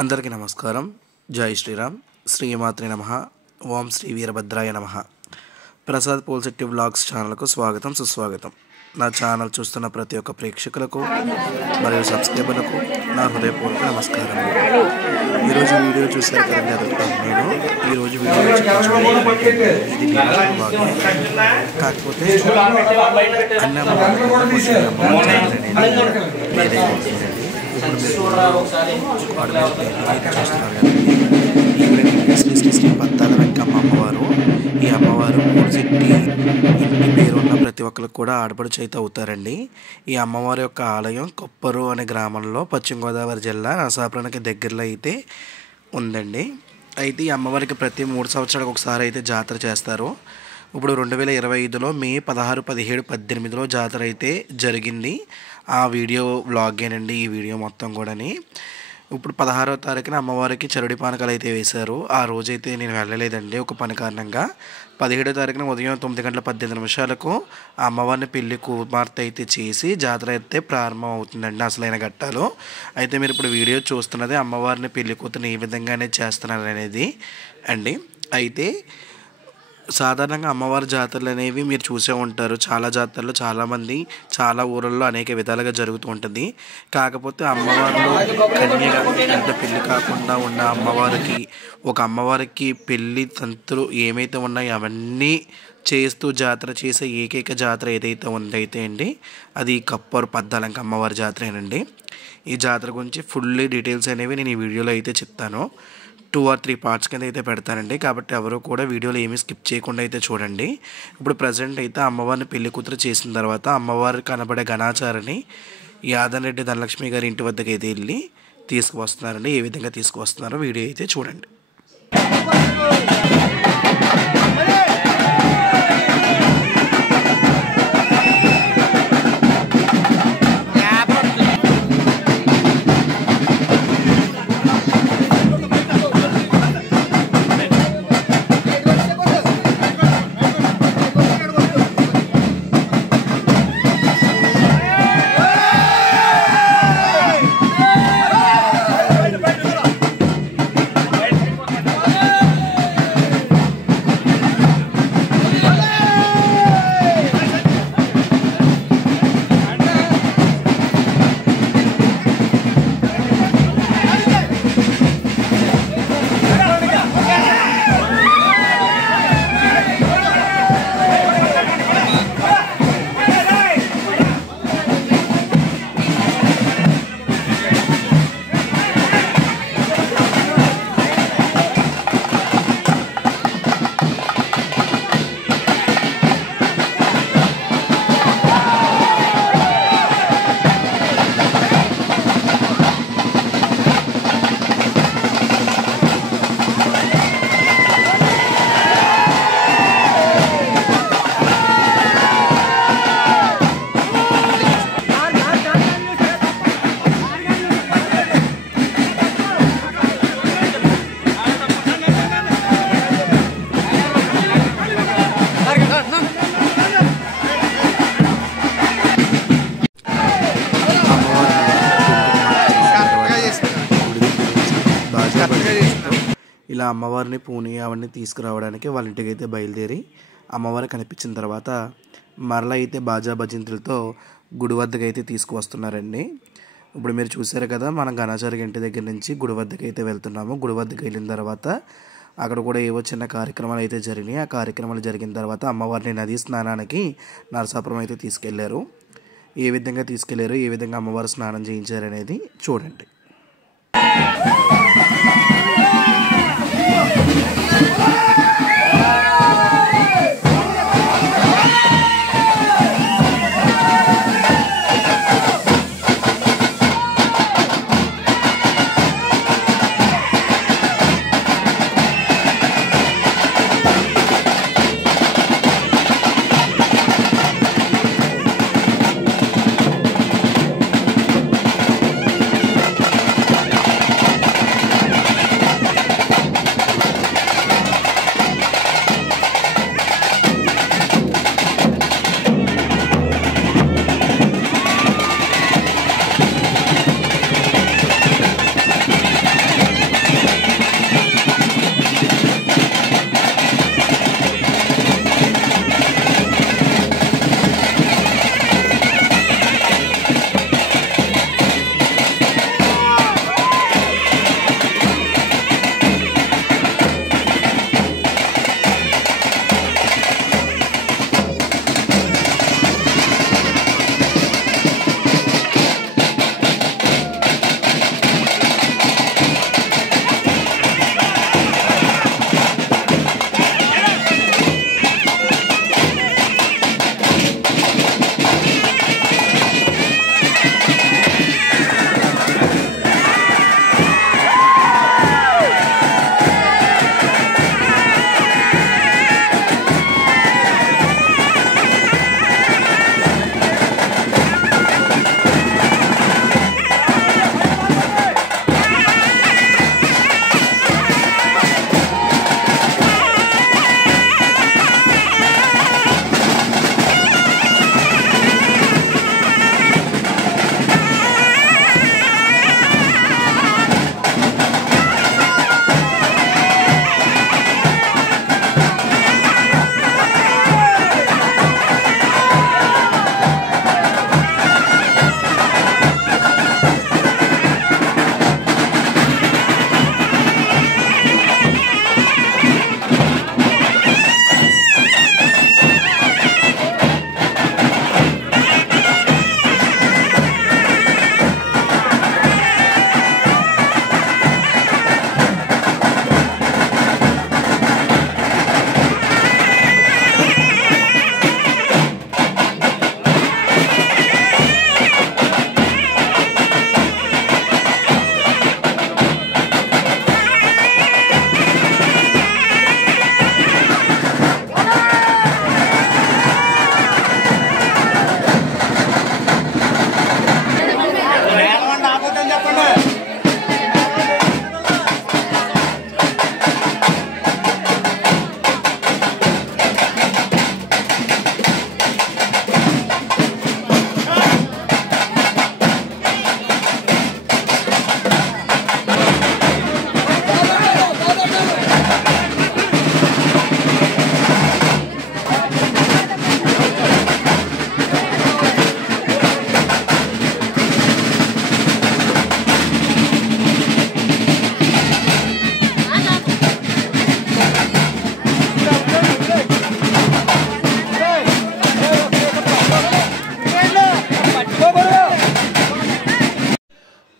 అందరికీ నమస్కారం. జై శ్రీరామ్. శ్రీమాత్రే నమః. ఓం శ్రీ వీరభద్రాయ నమః. ప్రసాద్ పోల్శెట్టి వ్లాగ్స్ ఛానల్కు స్వాగతం, సుస్వాగతం. నా ఛానల్ చూస్తున్న ప్రతి ఒక్క ప్రేక్షకులకు మరియు సబ్స్క్రైబర్లకు నా హృదయపూర్వక నమస్కారం. ఈరోజు వీడియో చూసారు కదండి, అడుగుతాను నేను ఈరోజు వీడియో ఇది కాకపోతే అన్న శ్రీ పత్తాల వెంకమ్మ అమ్మవారు. ఈ అమ్మవారు పోల్శెట్టి ఇంటి పేరున్న ప్రతి ఒక్కరికి కూడా ఆడపడుచు అయితే అవుతారండి. ఈ అమ్మవారి యొక్క ఆలయం కొప్పరు అనే గ్రామంలో పశ్చిమ గోదావరి జిల్లా నరసాపురానికి దగ్గరలో అయితే ఉందండి. అయితే ఈ అమ్మవారికి ప్రతి 3 సంవత్సరాలకు ఒకసారి అయితే జాతర చేస్తారు. ఇప్పుడు 2025లో మే 16, 17, 18లో జాతర అయితే జరిగింది. ఆ వీడియో వ్లాగేనండి ఈ వీడియో మొత్తం కూడాని. ఇప్పుడు 16వ తారీఖున అమ్మవారికి చరుడి పానకాలు అయితే వేశారు. ఆ రోజైతే నేను వెళ్ళలేదండి ఒక పని కారణంగా. 17వ తారీఖున ఉదయం 9:18 ఆ అమ్మవారిని పెళ్లి కుమార్తె అయితే చేసి జాతర అయితే ప్రారంభం అవుతుందండి అసలైన ఘట్టాలు. అయితే మీరు ఇప్పుడు వీడియో చూస్తున్నది అమ్మవారిని పెళ్లి కూతురుని ఏ విధంగానే చేస్తున్నారు అనేది అండి. అయితే సాధారణంగా అమ్మవారి జాతరలు అనేవి మీరు చూసే ఉంటారు. చాలా జాతరలు చాలామంది చాలా ఊళ్ళల్లో అనేక విధాలుగా జరుగుతూ ఉంటుంది. కాకపోతే అమ్మవారిలో కన్యగా అంటే పెళ్లి కాకుండా ఉన్న అమ్మవారికి ఒక అమ్మవారికి పెళ్లి తంతులు ఏమైతే ఉన్నాయో అవన్నీ చేస్తూ జాతర చేసే ఏకైక జాతర ఏదైతే ఉందైతే అండి అది కప్పరు పద్దాలంక అమ్మవారి జాతరేనండి. ఈ జాతర గురించి ఫుల్లీ డీటెయిల్స్ అనేవి నేను ఈ వీడియోలో అయితే చెప్తాను. 2 or 3 పార్ట్స్ కింద అయితే పెడతానండి. కాబట్టి ఎవరు కూడా వీడియోలో ఏమీ స్కిప్ చేయకుండా అయితే చూడండి. ఇప్పుడు ప్రజెంట్ అయితే అమ్మవారిని పెళ్లి కూతురు చేసిన తర్వాత అమ్మవారు కనబడే ఘనాచారాన్ని యాదన్ రెడ్డి ధనలక్ష్మి గారి ఇంటి వద్దకు అయితే వెళ్ళి తీసుకువస్తున్నారండి. ఏ విధంగా తీసుకువస్తున్నారో వీడియో అయితే చూడండి. ఇలా అమ్మవారిని పూని అవన్నీ తీసుకురావడానికి వాళ్ళ ఇంటికి అయితే బయలుదేరి అమ్మవారు కనిపించిన తర్వాత మరలా అయితే బాజా భజంతులతో గుడి వద్దకు అయితే తీసుకువస్తున్నారండి. ఇప్పుడు మీరు చూసారు కదా, మనం ఘనాచారి ఇంటి దగ్గర నుంచి గుడి వద్దకు అయితే వెళ్తున్నాము. గుడి వద్దకు వెళ్ళిన తర్వాత అక్కడ కూడా ఏవో చిన్న కార్యక్రమాలు అయితే జరిగినాయి. ఆ కార్యక్రమాలు జరిగిన తర్వాత అమ్మవారిని నదీ స్నానానికి నరసాపురం అయితే తీసుకెళ్లారు. ఏ విధంగా తీసుకెళ్లారు, ఏ విధంగా అమ్మవారు స్నానం చేయించారు అనేది చూడండి.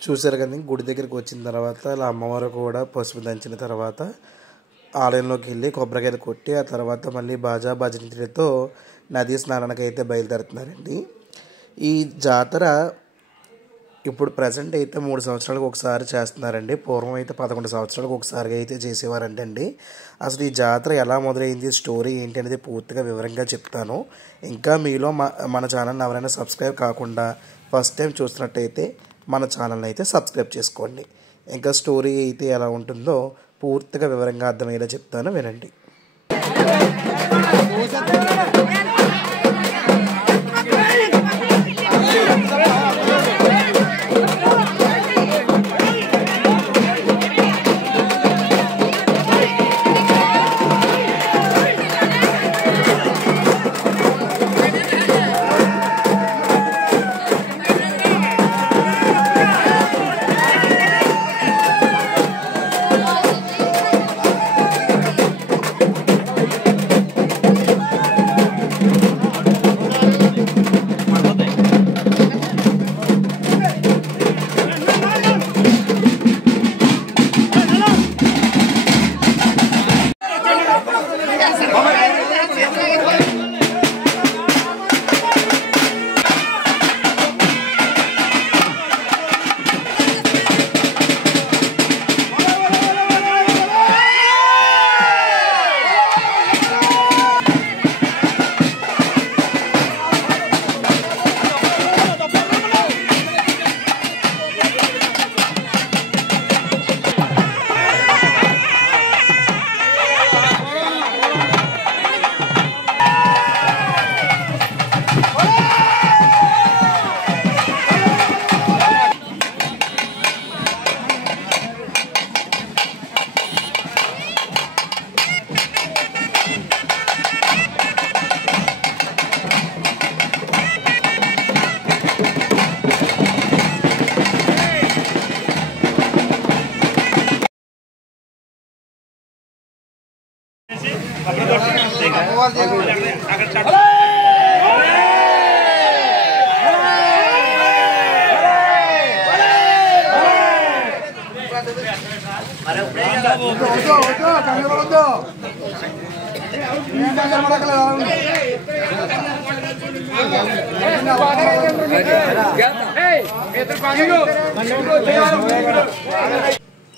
చూసారు కదా, గుడి దగ్గరికి వచ్చిన తర్వాత అలా అమ్మవారు కూడా పసుపు దంచిన తర్వాత ఆలయంలోకి వెళ్ళి కొబ్బరికాయలు కొట్టి ఆ తర్వాత మళ్ళీ బాజా భజంత్రితో నదీ స్నానానికి అయితే బయలుదేరుతున్నారండి. ఈ జాతర ఇప్పుడు ప్రజెంట్ అయితే 3 సంవత్సరాలకు ఒకసారి చేస్తున్నారండి. పూర్వం అయితే 11 సంవత్సరాలకు ఒకసారిగా అయితే చేసేవారంటండి. అసలు ఈ జాతర ఎలా మొదలైంది, స్టోరీ ఏంటి అనేది పూర్తిగా వివరంగా చెప్తాను. ఇంకా మీలో మన ఛానల్ని ఎవరైనా సబ్స్క్రైబ్ కాకుండా ఫస్ట్ టైం చూస్తున్నట్టయితే మన ఛానల్ని అయితే సబ్స్క్రైబ్ చేసుకోండి. ఇంకా స్టోరీ అయితే ఎలా ఉంటుందో పూర్తిగా వివరంగా అర్థమయ్యేలా చెప్తాను, వినండి.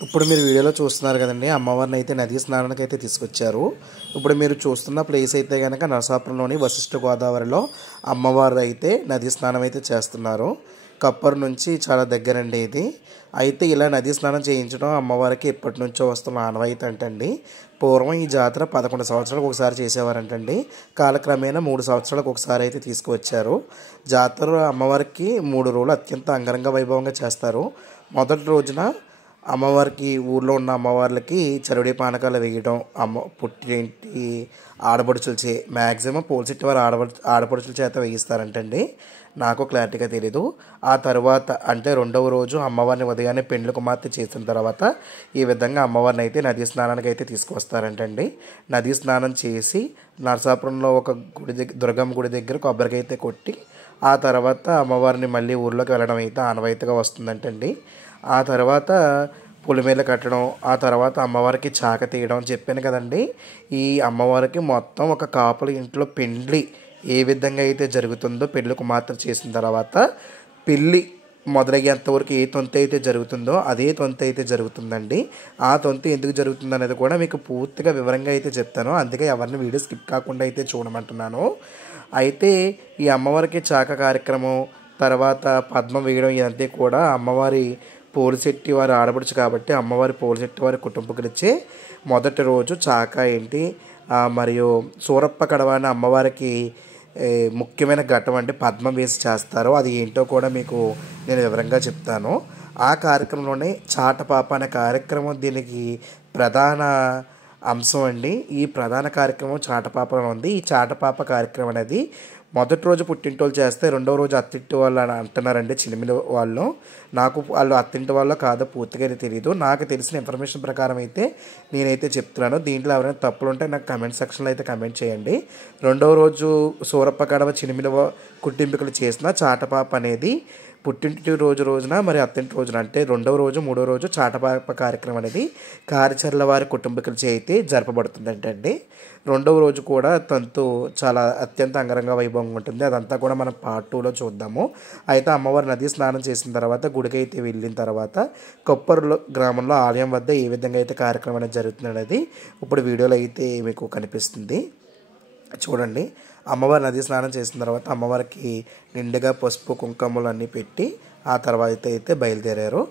ఇప్పుడు మీరు వీడియోలో చూస్తున్నారు కదండి, అమ్మవారిని అయితే నదీ స్నానానికి అయితే తీసుకొచ్చారు. ఇప్పుడు మీరు చూస్తున్న ప్లేస్ అయితే కనుక నరసాపురంలోని వశిష్ఠ గోదావరిలో అమ్మవారు అయితే నదీ స్నానం అయితే చేస్తున్నారు. కప్పర్ నుంచి చాలా దగ్గరండి ఇది. అయితే ఇలా నదీ స్నానం చేయించడం అమ్మవారికి ఎప్పటి నుంచో వస్తున్న ఆనవాయితీ అంటండి. పూర్వం ఈ జాతర 11 సంవత్సరాలకు ఒకసారి చేసేవారంటండి. కాలక్రమేణా 3 సంవత్సరాలకు ఒకసారి అయితే తీసుకువచ్చారు. జాతర అమ్మవారికి 3 రోజులు అత్యంత అంగరంగ వైభవంగా చేస్తారు. మొదటి రోజున అమ్మవారికి ఊర్లో ఉన్న అమ్మవార్లకి చరుడి పానకాలు వేయడం, పుట్టింటి ఆడపడుచులు మ్యాక్సిమం పోల్సిట్టి వారు ఆడపడుచుల చేత వేయిస్తారంటండి. నాకు క్లారిటీగా తెలీదు. ఆ తర్వాత అంటే 2వ రోజు అమ్మవారిని ఉదయాన్నే పెండ్లి కుమార్తె చేసిన తర్వాత ఈ విధంగా అమ్మవారిని అయితే నదీ స్నానానికి అయితే తీసుకొస్తారంటండి. నదీ స్నానం చేసి నరసాపురంలో ఒక దుర్గమ్మ గుడి దగ్గర కొబ్బరికాయ అయితే కొట్టి ఆ తర్వాత అమ్మవారిని మళ్ళీ ఊర్లోకి వెళ్ళడం అయితే ఆనవాయితీగా వస్తుందంటండి. ఆ తర్వాత పులిమేల కట్టడం, ఆ తర్వాత అమ్మవారికి చాక తీయడం చెప్పాను కదండి. ఈ అమ్మవారికి మొత్తం ఒక కాపుల ఇంట్లో పెండ్లి ఏ విధంగా అయితే జరుగుతుందో, పెళ్లి కుమార్తె చేసిన తర్వాత పెళ్ళి మొదలయ్యేంతవరకు ఏ తొంత అయితే జరుగుతుందో అదే తొంత అయితే జరుగుతుందండి. ఆ తొంత ఎందుకు జరుగుతుంది అనేది కూడా మీకు పూర్తిగా వివరంగా అయితే చెప్తాను. అందుకే ఎవరిని వీడియో స్కిప్ కాకుండా అయితే చూడమంటున్నాను. అయితే ఈ అమ్మవారికి చాక కార్యక్రమం తర్వాత పద్మం వేయడం ఇదంతా కూడా అమ్మవారి పోలిశెట్టి వారి ఆడపడుచు కాబట్టి అమ్మవారి పోలిశెట్టి వారి కుటుంబకులిచ్చే మొదటి రోజు చాక ఏంటి మరియు సూరప్ప కడవ అనే అమ్మవారికి ముఖ్యమైన ఘట్టం అంటే పద్మం వేసి చేస్తారు. అది ఏంటో కూడా మీకు నేను వివరంగా చెప్తాను. ఆ కార్యక్రమంలోనే చాటపాప అనే కార్యక్రమం దీనికి ప్రధాన అంశం అండి. ఈ ప్రధాన కార్యక్రమం చాటపాపలో ఉంది. ఈ చాటపాప కార్యక్రమం అనేది మొదటి రోజు పుట్టింటోళ్ళు చేస్తే 2వ రోజు అత్తింటి వాళ్ళు అని అంటున్నారండి చిలిమిల వాళ్ళు. నాకు వాళ్ళు అత్తింటి వాళ్ళో కాదో పూర్తిగా తెలియదు. నాకు తెలిసిన ఇన్ఫర్మేషన్ ప్రకారం అయితే నేనైతే చెప్తున్నాను. దీంట్లో ఎవరైనా తప్పులు ఉంటే నాకు కమెంట్ సెక్షన్లో అయితే కమెంట్ చేయండి. 2వ రోజు సూరప్ప కడవ చిలిమిల కుట్టింపికలు చేసిన చాటపాప అనేది పుట్టింటి రోజున మరి అత్తింటి రోజున అంటే రెండవ రోజు మూడవ రోజు చాటపాప కార్యక్రమం అనేది కారిచర్ల వారి కుటుంబీకుల చేతి జరపబడుతుందంటండి. రెండవ రోజు కూడా తంతు చాలా అత్యంత అంగరంగ వైభవంగా ఉంటుంది. అదంతా కూడా మనం పార్ట్ 2లో చూద్దాము. అయితే అమ్మవారు నది స్నానం చేసిన తర్వాత గుడికి అయితే వెళ్ళిన తర్వాత కొప్పర్లో గ్రామంలో ఆలయం వద్ద ఏ విధంగా అయితే కార్యక్రమం అనేది జరుగుతుంది అనేది ఇప్పుడు వీడియోలో అయితే మీకు కనిపిస్తుంది. చూడండి, అమ్మవారు నది స్నానం చేసిన తర్వాత అమ్మవారికి నిండుగా పసుపు కుంకుమలు అన్నీ పెట్టి ఆ తర్వాత అయితే బయలుదేరారు.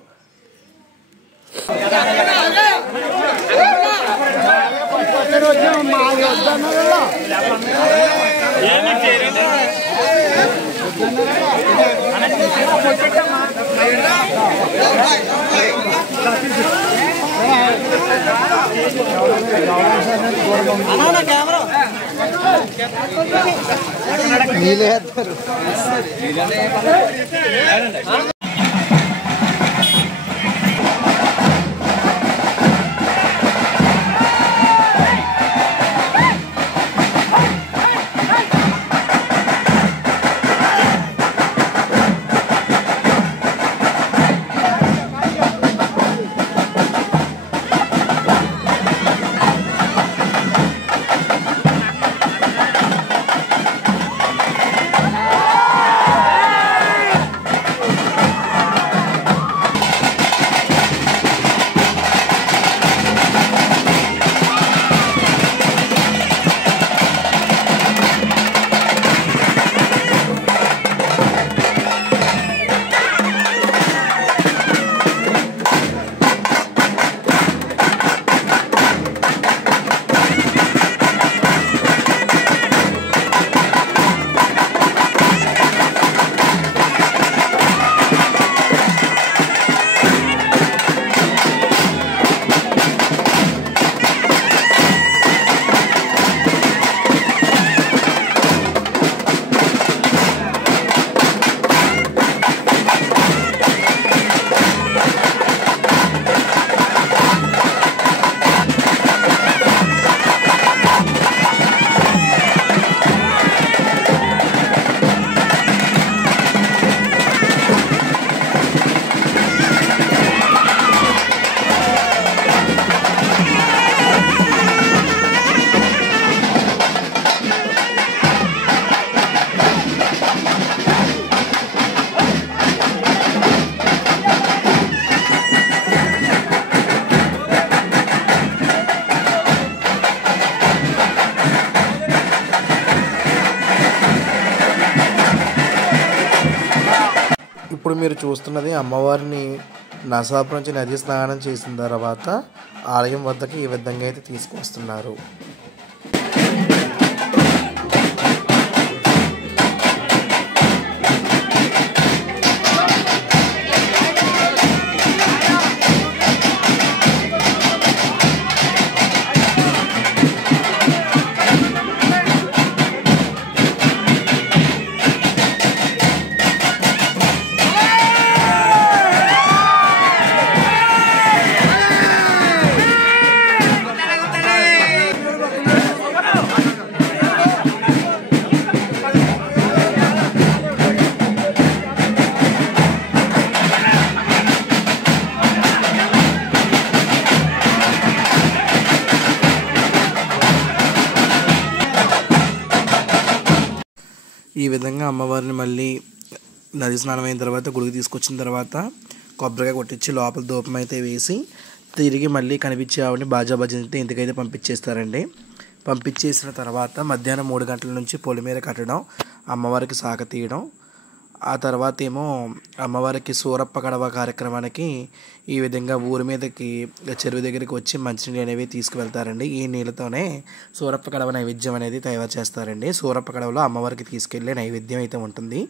ఇప్పుడు మీరు చూస్తున్నది అమ్మవారిని నరసాపురం నుంచి నది స్నానం చేసిన తర్వాత ఆలయం వద్దకు ఈ విధంగా అయితే తీసుకొస్తున్నారు. ఈ విధంగా అమ్మవారిని మళ్ళీ నది స్నానం అయిన తర్వాత గుడికి తీసుకొచ్చిన తర్వాత కొబ్బరికాయ కొట్టించి లోపల ధూపం అయితే వేసి తిరిగి మళ్ళీ కనిపించే ఆవిడని బాజా భజనతో ఇంటికైతే పంపించేస్తారండి. పంపించేసిన తర్వాత మధ్యాహ్నం 3 గంటల నుంచి పొలిమేర కట్టడం, అమ్మవారికి సాక తీయడం, ఆ తర్వాత ఏమో అమ్మవారికి సూరప్ప కడవ కార్యక్రమానికి ఈ విధంగా ఊరి మీదకి చెరువు దగ్గరికి వచ్చి మంచినీళ్ళు అనేవి తీసుకువెళ్తారండి. ఈ నీళ్ళతోనే సూరప్ప కడవ నైవేద్యం అనేది తయారు చేస్తారండి. సూరప్ప కడవలో అమ్మవారికి తీసుకెళ్లే నైవేద్యం అయితే ఉంటుంది.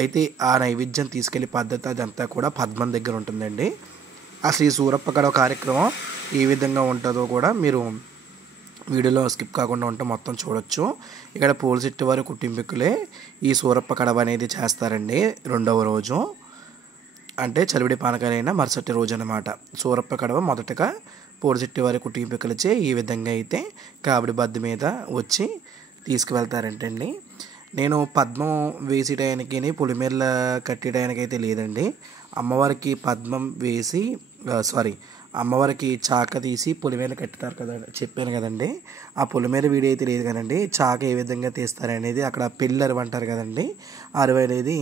అయితే ఆ నైవేద్యం తీసుకెళ్లే పద్ధతి అదంతా కూడా పద్మం దగ్గర ఉంటుందండి. అసలు ఈ సూరప్ప కడవ కార్యక్రమం ఏ విధంగా ఉంటుందో కూడా మీరు వీడియోలో స్కిప్ కాకుండా ఉంటే మొత్తం చూడొచ్చు. ఇక్కడ పోలిశెట్టి వారి కుటుంబీకులే ఈ సూరప్ప కడవ అనేది చేస్తారండి. రెండవ రోజు అంటే చలివిడి పానకాలైన మరుసటి రోజు అన్నమాట. సూరప్ప కడవ మొదటగా పోలిశెట్టి వారి కుటుంబీకులచే ఈ విధంగా అయితే కావిడి బద్ద మీద వచ్చి తీసుకువెళ్తారంటండి. నేను పద్మం వేసే టయానికి పొలిమేరల కట్టే టయానికైతే లేదండి. అమ్మవారికి పద్మం వేసి అమ్మవారికి చాక తీసి పొలిమేర కట్టుతారు కదా, చెప్పాను కదండి. ఆ పొలిమేర వీడియో అయితే లేదు కదండి. చాక ఏ విధంగా తీస్తారనేది అక్కడ పెళ్ళి అరువు అంటారు కదండి, అరువు అనేది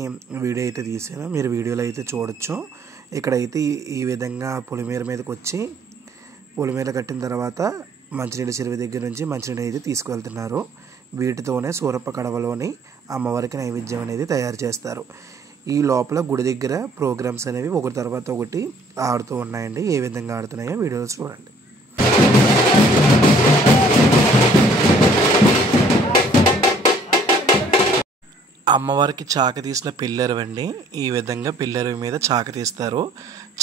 వీడియో అయితే తీసాను. మీరు వీడియోలో అయితే చూడొచ్చు. ఇక్కడైతే ఈ విధంగా పొలిమేర మీదకి వచ్చి పొలిమేర కట్టిన తర్వాత మంచినీళ్ళ చెరువు దగ్గర నుంచి మంచినీళ్ళు అయితే తీసుకువెళ్తున్నారు. వీటితోనే సూరప్ప కడవలోని అమ్మవారికి నైవేద్యం అనేది తయారు చేస్తారు. ఈ లోపల గుడి దగ్గర ప్రోగ్రామ్స్ అనేవి ఒకటి తర్వాత ఒకటి ఆడుతూ ఉన్నాయండి. ఏ విధంగా ఆడుతున్నాయో వీడియోలో చూడండి. అమ్మవారికి చాక తీసిన పిల్లరు అండి. ఈ విధంగా పిల్లరు మీద చాక తీస్తారు.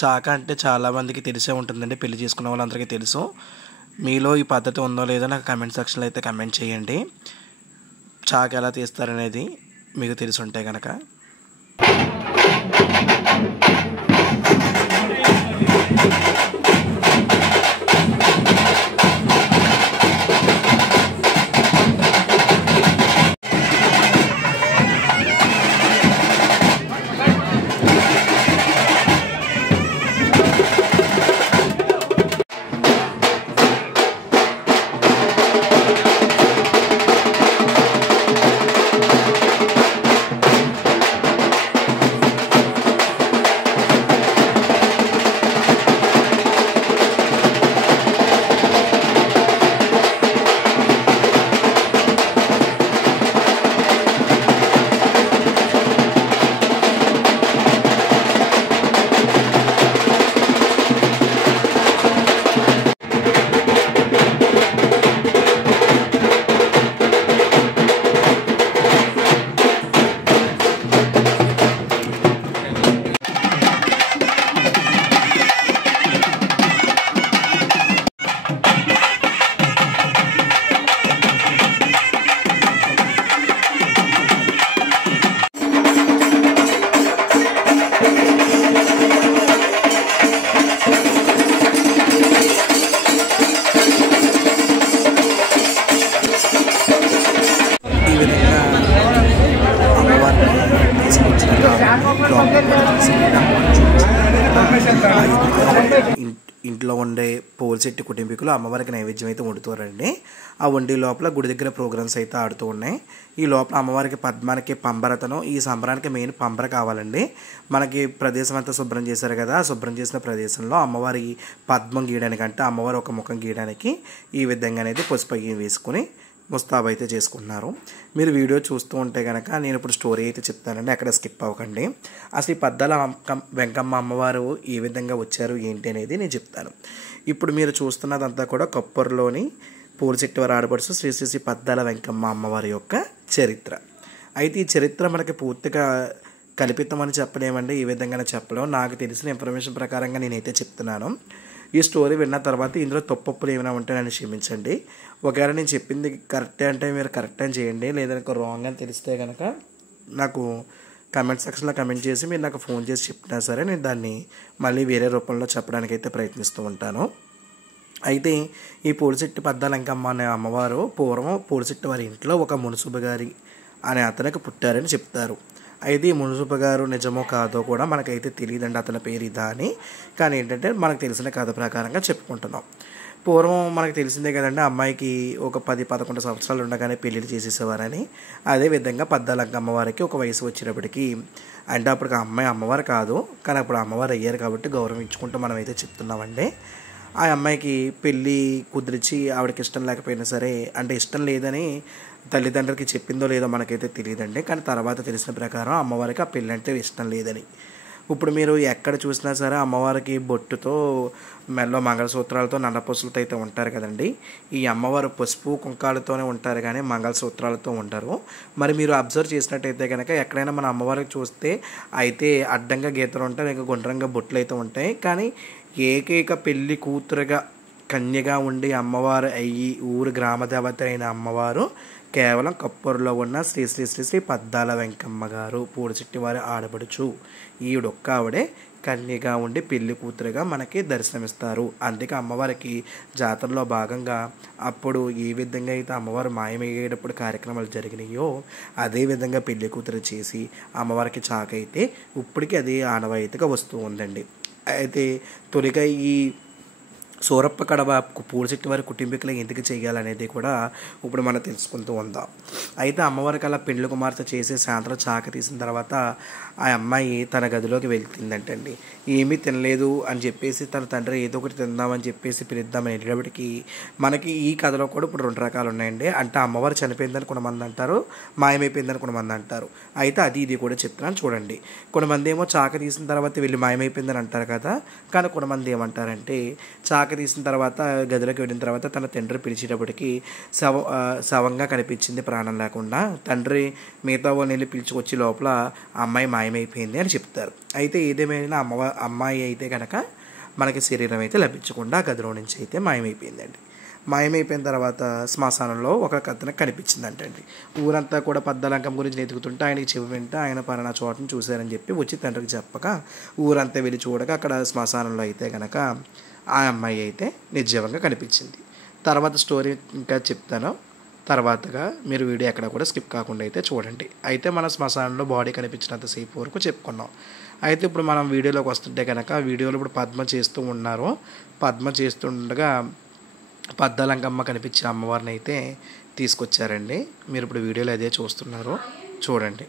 చాక అంటే చాలామందికి తెలిసే ఉంటుందండి, పెళ్లి చేసుకున్న వాళ్ళందరికీ తెలుసు. మీలో ఈ పద్ధతి ఉందో లేదో నాకు కమెంట్ సెక్షన్లో అయితే కమెంట్ చేయండి. చాక ఎలా తీస్తారనేది మీకు తెలిసి ఉంటే కనుక. ఇంట్లో ఉండే పోల్చెట్టి కుటుంబీకులు అమ్మవారికి నైవేద్యం అయితే వండుతారండి. ఆ వండి లోపల గుడి దగ్గర ప్రోగ్రామ్స్ అయితే ఆడుతూ ఉన్నాయి. ఈ లోపల అమ్మవారికి పద్మానికి పంబరతను, ఈ సంబరానికి మెయిన్ పంబర కావాలండి. మనకి ప్రదేశం అంతా శుభ్రం చేశారు కదా, ఆ శుభ్రం చేసిన ప్రదేశంలో అమ్మవారి పద్మం గీయడానికి, అంటే అమ్మవారి ఒక ముఖం గీయడానికి ఈ విధంగా అనేది పసుపు వేసుకుని ముస్తాబు అయితే చేసుకుంటున్నారు. మీరు వీడియో చూస్తూ ఉంటే కనుక నేను ఇప్పుడు స్టోరీ అయితే చెప్తానండి, అక్కడ స్కిప్ అవ్వకండి. అసలు ఈ పద్దాల వెంకమ్మ అమ్మవారు ఏ విధంగా వచ్చారు ఏంటి అనేది నేను చెప్తాను. ఇప్పుడు మీరు చూస్తున్నదంతా కూడా కొప్పూరులోని పూలచెట్టు వారి ఆడపడుచు శ్రీ శ్రీ శ్రీ పద్దాల వెంకమ్మ అమ్మవారి యొక్క చరిత్ర. అయితే ఈ చరిత్ర మనకి పూర్తిగా కల్పితమని చెప్పలేమండి, ఈ విధంగానే చెప్పలేము. నాకు తెలిసిన ఇన్ఫర్మేషన్ ప్రకారంగా నేనైతే చెప్తున్నాను. ఈ స్టోరీ విన్న తర్వాత ఇందులో తప్పులు ఏమైనా ఉంటే నన్ను క్షమించండి. ఒకవేళ నేను చెప్పింది కరెక్టే అంటే మీరు కరెక్ట్ అని చేయండి, లేదనుకో రాంగ్ అని తెలిస్తే కనుక నాకు కమెంట్ సెక్షన్లో కమెంట్ చేసి మీరు నాకు ఫోన్ చేసి చెప్పినా సరే నేను దాన్ని మళ్ళీ వేరే రూపంలో చెప్పడానికి అయితే ప్రయత్నిస్తూ ఉంటాను. అయితే ఈ పూలచెట్టు పద్దాల వెంకమ్మ అనే అమ్మవారు పూర్వం పూలచెట్టు వారి ఇంట్లో ఒక మునుసుబు గారి అనే అతనికి పుట్టారని చెప్తారు. అయితే ఈ మునుసుబు గారు నిజమో కాదో కూడా మనకైతే తెలియదండి, అతని పేరు ఇదా అని. కానీ ఏంటంటే మనకు తెలిసిన కథ ప్రకారంగా చెప్పుకుంటున్నాం. పూర్వం మనకు తెలిసిందే కదండి, అమ్మాయికి ఒక 10-11 సంవత్సరాలు ఉండగానే పెళ్ళిళ్ళు చేసేసేవారని. అదేవిధంగా పద్దాల అమ్మవారికి ఒక వయసు వచ్చినప్పటికీ, అంటే అప్పుడు ఆ అమ్మాయి అమ్మవారు కాదు కానీ అప్పుడు అమ్మవారు అయ్యారు కాబట్టి గౌరవించుకుంటూ మనం అయితే చెప్తున్నామండి. ఆ అమ్మాయికి పెళ్ళి కుదిర్చి ఆవిడకి ఇష్టం లేకపోయినా సరే, అంటే ఇష్టం లేదని తల్లిదండ్రులకి చెప్పిందో లేదో మనకైతే తెలియదండి. కానీ తర్వాత తెలిసిన ప్రకారం అమ్మవారికి ఆ పెళ్ళి అంటే ఇష్టం లేదని. ఇప్పుడు మీరు ఎక్కడ చూసినా సరే అమ్మవారికి బొట్టుతో మెల్లో మంగళసూత్రాలతో నల్లపూసలతో అయితే ఉంటారు కదండి. ఈ అమ్మవారు పసుపు కుంకాలతోనే ఉంటారు కానీ మంగళసూత్రాలతో ఉంటారు. మరి మీరు అబ్జర్వ్ చేసినట్టయితే కనుక ఎక్కడైనా మన అమ్మవారికి చూస్తే అయితే అడ్డంగా గీతలు ఉంటాయి, ఇంకా గుండ్రంగా బొట్లు అయితే ఉంటాయి. కానీ ఏకైక పెళ్లి కూతురుగా కన్యగా ఉండి అమ్మవారు అయ్యి ఊరు గ్రామదేవత అయిన అమ్మవారు కేవలం కప్పూరులో ఉన్న శ్రీ శ్రీ శ్రీ శ్రీ పద్దాల వెంకమ్మ గారు పూడిచెట్టి వారి ఆడపడుచు. ఈవిడొక్క ఆవిడే కన్యగా ఉండి పెళ్లి కూతురుగా మనకి దర్శనమిస్తారు. అందుకే అమ్మవారికి జాతరలో భాగంగా అప్పుడు ఏ విధంగా అయితే అమ్మవారు మాయమయ్యేటప్పుడు కార్యక్రమాలు జరిగినాయో అదేవిధంగా పెళ్లి కూతురు చేసి అమ్మవారికి చాకైతే ఇప్పటికీ అది ఆనవాయితీగా వస్తూ ఉందండి. అయితే తొలిగా ఈ సూరప్ప కడవ పూడిచెట్టి వారి కుటుంబీకులు ఎందుకు చేయాలనేది కూడా ఇప్పుడు మనం తెలుసుకుంటూ ఉందాం. అయితే అమ్మవారికి అలా పెళ్లి కుమార్తె చేసి సాయంత్రం చాక తీసిన తర్వాత ఆ అమ్మాయి తన గదిలోకి వెళ్తుందంటండి. ఏమీ తినలేదు అని చెప్పేసి తన తండ్రి ఏదో ఒకటి తిందామని చెప్పేసి పిలుద్దామని వెళ్ళేటప్పటికి మనకి ఈ కథలో కూడా ఇప్పుడు 2 రకాలు ఉన్నాయండి. అంటే అమ్మవారు చనిపోయిందని కొంతమంది అంటారు, మాయమైపోయిందని కొంతమంది అంటారు. అయితే ఇది కూడా చెప్తున్నాను చూడండి. కొంతమంది ఏమో చాక తీసిన తర్వాత వెళ్ళి మాయమైపోయిందని అంటారు కదా. కానీ కొంతమంది ఏమంటారంటే చాక తీసిన తర్వాత గదిలోకి వెళ్ళిన తర్వాత తన తండ్రి పిలిచేటప్పటికి శవంగా కనిపించింది, ప్రాణం లేకుండా. తండ్రి మిగతా వాళ్ళని వెళ్ళి పిలుచుకొచ్చి లోపల అమ్మాయి మాయమైపోయింది అని చెప్తారు. అయితే ఏదేమైనా అమ్మాయి అయితే కనుక మనకి శరీరం అయితే లభించకుండా గదిలో నుంచి అయితే మాయమైపోయిందండి. మాయమైపోయిన తర్వాత శ్మశానంలో ఒక కథన కనిపించిందంటండి. ఊరంతా కూడా పద్దలంకం గురించి వెతుకుతుంటే ఆయనకి చెవి వింటే ఆయన పలానా చోటను చూశారని చెప్పి వచ్చి తండ్రికి చెప్పక ఊరంతా వెళ్ళి చూడగా అక్కడ శ్మశానంలో అయితే కనుక ఆ అమ్మాయి అయితే నిర్జీవంగా కనిపించింది. తర్వాత స్టోరీ ఇంకా చెప్తాను. తర్వాతగా మీరు వీడియో ఎక్కడ కూడా స్కిప్ కాకుండా అయితే చూడండి. అయితే మన శ్మశానంలో బాడీ కనిపించినంతసేపు వరకు చెప్పుకున్నాం. అయితే ఇప్పుడు మనం వీడియోలోకి వస్తుంటే కనుక వీడియోలో ఇప్పుడు పద్మ చేస్తూ ఉన్నారు. పద్మ చేస్తుండగా పద్దలంకమ్మ కనిపించే అమ్మవారిని అయితే తీసుకొచ్చారండి. మీరు ఇప్పుడు వీడియోలో అదే చూస్తున్నారు, చూడండి.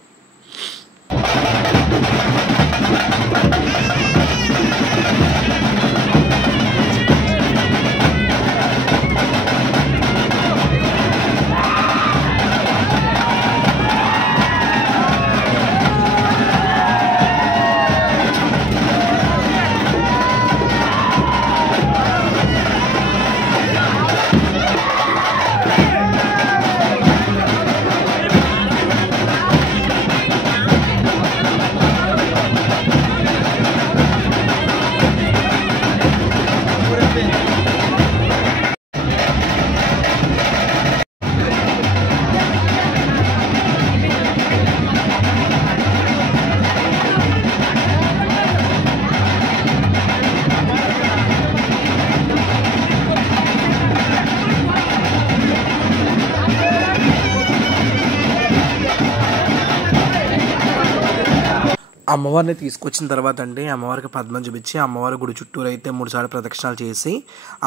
అమ్మవారిని తీసుకొచ్చిన తర్వాత అండి అమ్మవారికి పద్మం చూపించి అమ్మవారి గుడి చుట్టూరు అయితే 3 సార్లు ప్రదక్షిణాలు చేసి